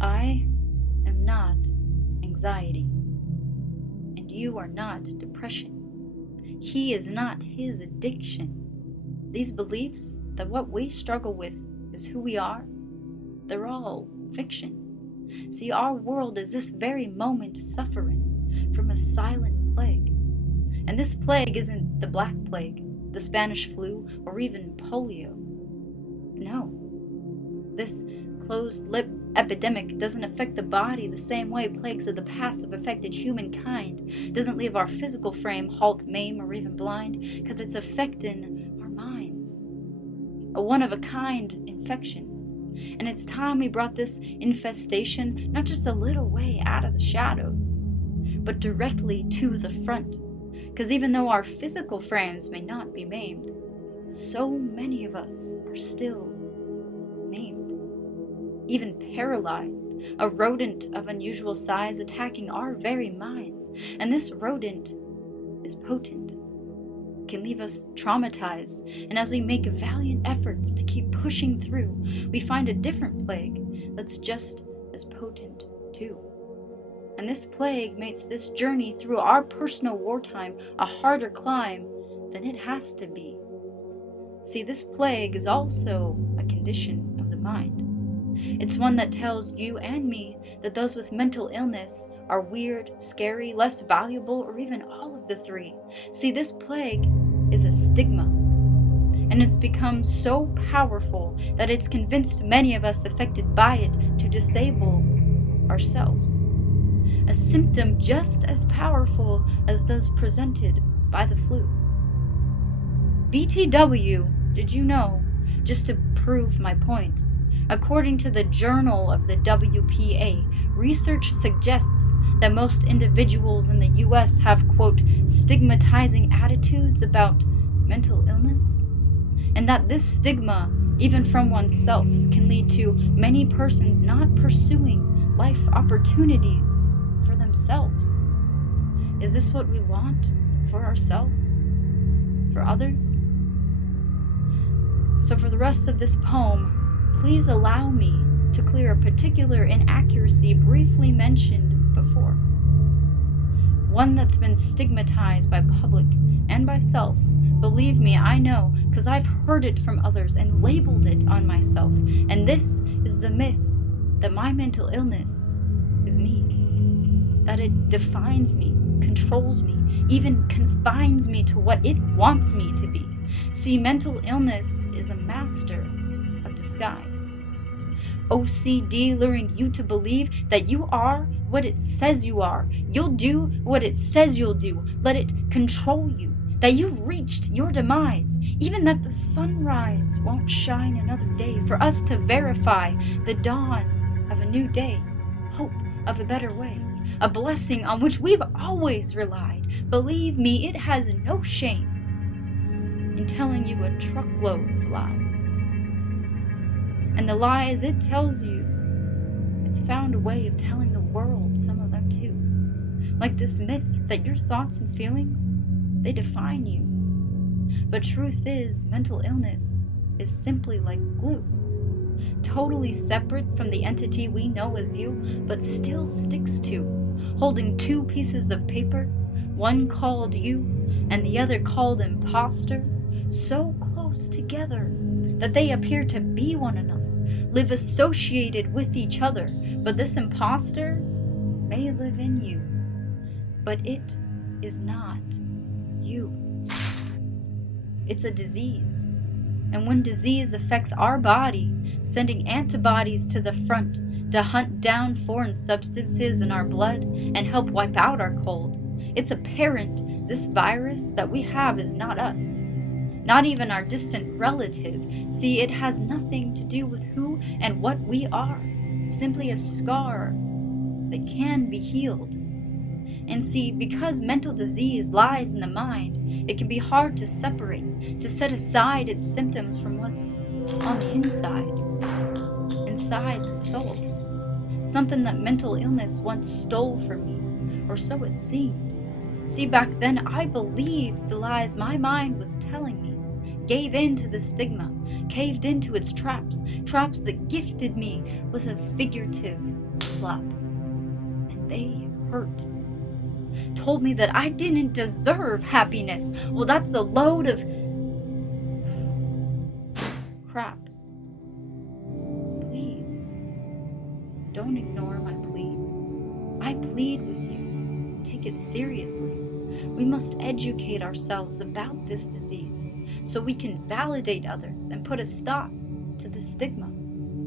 I am not anxiety, and you are not depression. He is not his addiction. These beliefs that what we struggle with is who we are, they're all fiction. See, our world is this very moment suffering from a silent plague. And this plague isn't the Black Plague, the Spanish flu, or even polio. No. This closed lip epidemic doesn't affect the body the same way plagues of the past have affected humankind. It doesn't leave our physical frame halt, maim, or even blind, because it's affecting our minds. A one-of-a-kind infection. And it's time we brought this infestation not just a little way out of the shadows, but directly to the front. Because even though our physical frames may not be maimed, so many of us are still maimed, even paralyzed, a rodent of unusual size attacking our very minds. And this rodent is potent, can leave us traumatized, and as we make valiant efforts to keep pushing through, we find a different plague that's just as potent too. And this plague makes this journey through our personal wartime a harder climb than it has to be. See, this plague is also a condition of the mind. It's one that tells you and me that those with mental illness are weird, scary, less valuable, or even all of the three. See, this plague is a stigma, and it's become so powerful that it's convinced many of us affected by it to disable ourselves. A symptom just as powerful as those presented by the flu. BTW, did you know, just to prove my point, according to the Journal of the WPA, research suggests that most individuals in the US have, quote, stigmatizing attitudes about mental illness, and that this stigma, even from oneself, can lead to many persons not pursuing life opportunities for themselves. Is this what we want for ourselves? For others? So for the rest of this poem, please allow me to clear a particular inaccuracy briefly mentioned before. One that's been stigmatized by public and by self. Believe me, I know, because I've heard it from others and labeled it on myself. And this is the myth that my mental illness is me. That it defines me, controls me, even confines me to what it wants me to be. See, mental illness is a master of disguise. OCD luring you to believe that you are what it says you are. You'll do what it says you'll do. Let it control you. That you've reached your demise. Even that the sunrise won't shine another day for us to verify the dawn of a new day. Hope of a better way. A blessing on which we've always relied. Believe me, it has no shame in telling you a truckload of lies. And the lies it tells you, it's found a way of telling the world some of them too. Like this myth that your thoughts and feelings, they define you. But truth is, mental illness is simply like glue. Totally separate from the entity we know as you, but still sticks to, holding two pieces of paper, one called you and the other called imposter, so close together that they appear to be one another, live associated with each other. But this imposter may live in you, but it is not you. It's a disease. And when disease affects our body, sending antibodies to the front to hunt down foreign substances in our blood and help wipe out our cold, it's apparent this virus that we have is not us. Not even our distant relative. See, it has nothing to do with who and what we are. Simply a scar that can be healed. And see, because mental disease lies in the mind, it can be hard to separate, to set aside its symptoms from what's on the inside the soul. Something that mental illness once stole from me, or so it seemed. See, back then I believed the lies my mind was telling me, gave in to the stigma, caved into its traps that gifted me with a figurative slap, and they hurt. Told me that I didn't deserve happiness. Well, that's a load of crap. Please, don't ignore my plea. I plead with you. Take it seriously. We must educate ourselves about this disease so we can validate others and put a stop to the stigma.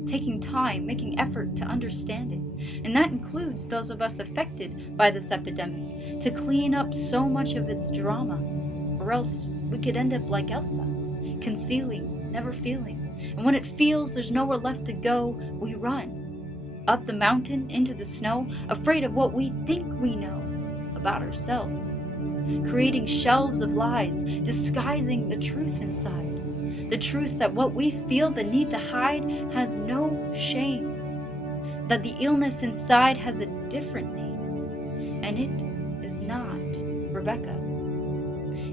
Taking time, making effort to understand it, and that includes those of us affected by this epidemic, to clean up so much of its drama, or else we could end up like Elsa, concealing, never feeling, and when it feels there's nowhere left to go, we run, up the mountain, into the snow, afraid of what we think we know about ourselves, creating shelves of lies, disguising the truth inside. The truth that what we feel the need to hide has no shame. That the illness inside has a different name. And it is not Rebecca.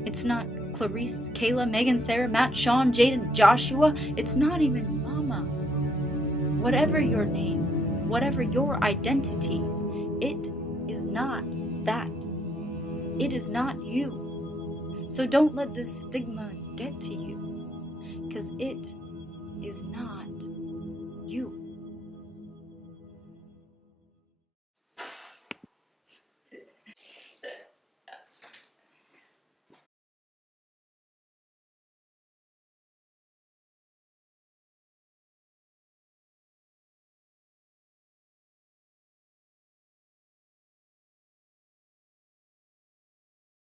It's not Clarice, Kayla, Megan, Sarah, Matt, Sean, Jaden, Joshua. It's not even Mama. Whatever your name, whatever your identity, it is not that. It is not you. So don't let this stigma get to you. Because it is not you.